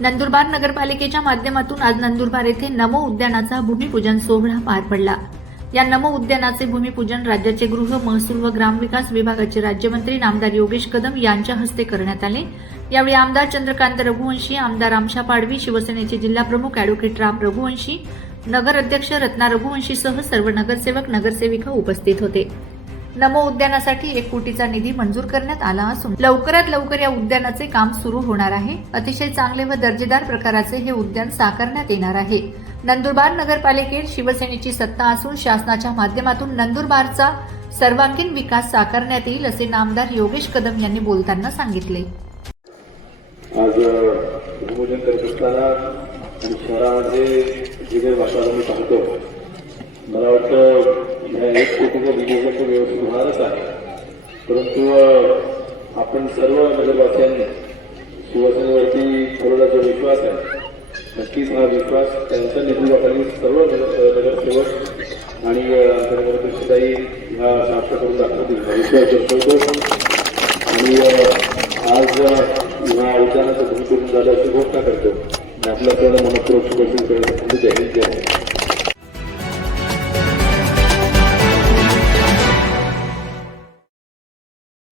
नंदुरबार नगरपालिकेच्या माध्यमातून आज नंदुरबार येथे नमो उद्यानाचा भूमिपूजन सोहळा पार पडला. या नमो उद्यानाचे भूमिपूजन राज्याचे गृह महसूल व ग्रामविकास विभागाचे राज्यमंत्री नामदार योगेश कदम यांच्या हस्ते करण्यात आले. यावेळी आमदार चंद्रकांत रघुवंशी आमदार आमशा पाडवी शिवसेनेचे जिल्हाप्रमुख अॅडव्होकेट राम रघुवंशी नगर अध्यक्ष रत्ना रघुवंशीसह सर्व नगरसेवक नगरसेविका उपस्थित होते. नमो उद्यानासाठी एक कोटीचा निधी मंजूर करण्यात आला असून लवकरात लवकर या उद्यानाचे काम सुरू होणार आहे. अतिशय चांगले व दर्जेदार प्रकाराचे हे उद्यान साकारण्यात येणार आहे. नंदुरबार नगरपालिकेत शिवसेनेची सत्ता असून शासनाच्या माध्यमातून नंदुरबारचा सर्वांगीण विकास साकारण्यात येईल असे नामदार योगेश कदम यांनी बोलताना सांगितले. आज भूमिजन करत असताना आणि शहरामध्ये जे काही वातावरण पाहतो मला वाटतं ह्या एक कोटीच्या बिजनेसचं व्यवस्थित होणारच आहे. परंतु आपण सर्व नगरवासियांनी शिवसेनेवरती ठेवलेला जो विश्वास आहे. नक्कीच हा विश्वास त्यांच्या नेतृत्वाखाली सर्व नगरसेवक आणि आमच्या नगरपरिषदाही ह्या साध्य करून दाखवतील. हा विश्वास दर्शवतो आणि आज ह्या उद्यानाचं भूमिपूजन झालं अशी घोषणा करतो. आणि आपल्या सर्व मनपूर्वक शुभेच्छा करण्यासाठी जाहीर केली